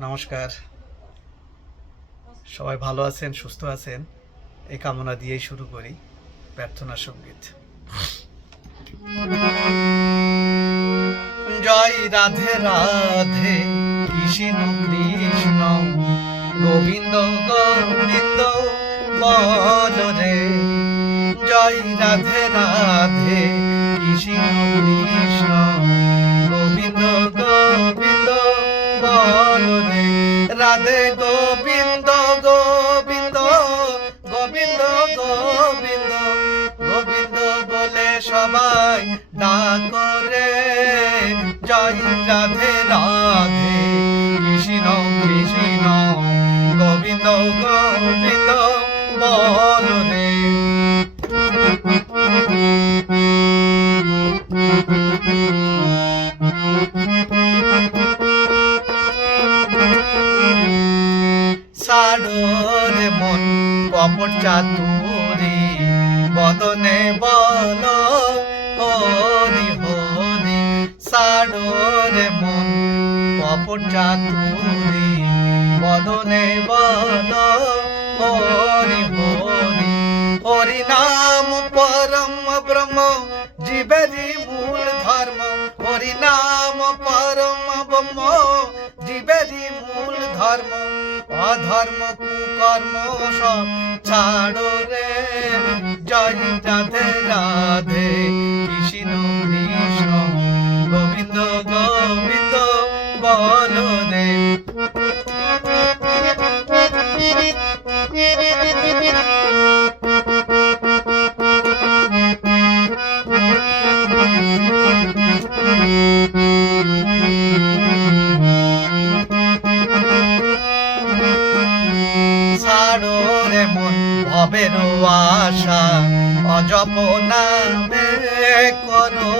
নমস্কার। সবাই ভালো আছেন, সুস্থ আছেন? এই কামনা দিয়েই শুরু করি প্রার্থনা সংগীত। জয় রাধে রাধে, কৃষ্ণ কৃষ্ণ, গোবিন্দ গোবিন্দ, বল রে। জয় রাধে রাধে, কৃষ্ণ রাধে গোবিন্দ গোবিন্দ গোবিন্দ গোবিন্দ। গোবিন্দ বলে সবাই ডাক রে। জয় রাধে রাধে। কৃষ্ণ কৃষ্ণ। গোবিন্দ গোবিন্দ সাড়োর মন কপট চাতুরি, বদনে বল হরি হরি সাড়োর মন কপট চাতুরি, বদনে বল হরি হরি। হরি নাম পরম ব্রহ্ম জীবেরি মূল ধর্ম। হরি নাম পরম ব্রহ্ম জীবেরি মূল ধর্ম অধর্ম কুকর্ম সব। ছাড়ো রে জয় রাধে রাধে। রে মন ভবের আশা, অজপ নামে করো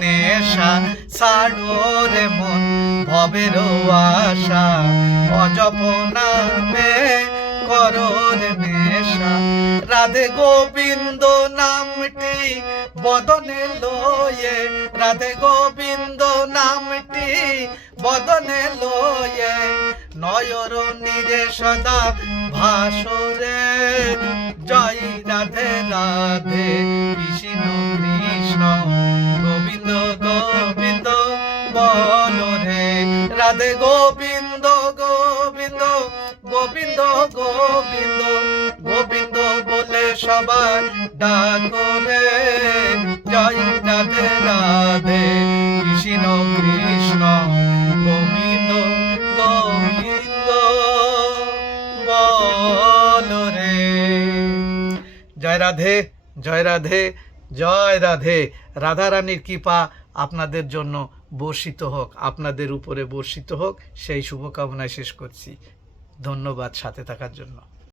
নেশা ছাড়ো মন ভবের আশা, অজপ নামে করো রে নেশা। রাধে গোবিন্দ নামটি বদনে লয়ে, রাধে গোবিন্দ নামটি বদনে লয়ে নয়র নিরে সদা ভাসরে। জয় রাধে রাধে, কৃষ্ণ কৃষ্ণ, গোবিন্দ গোবিন্দ, বল রে। রাধে গোবিন্দ গোবিন্দ গোবিন্দ গোবিন্দ গোবিন্দ বলে সবাই ডাকরে জয় রাধে জয় রাধে জয় রাধে। রাধারানীর কৃপা আপনাদের জন্য বর্ষিত হোক, আপনাদের উপরে বর্ষিত হোক। সেই শুভকামনায় শেষ করছি। ধন্যবাদ সাথে থাকার জন্য।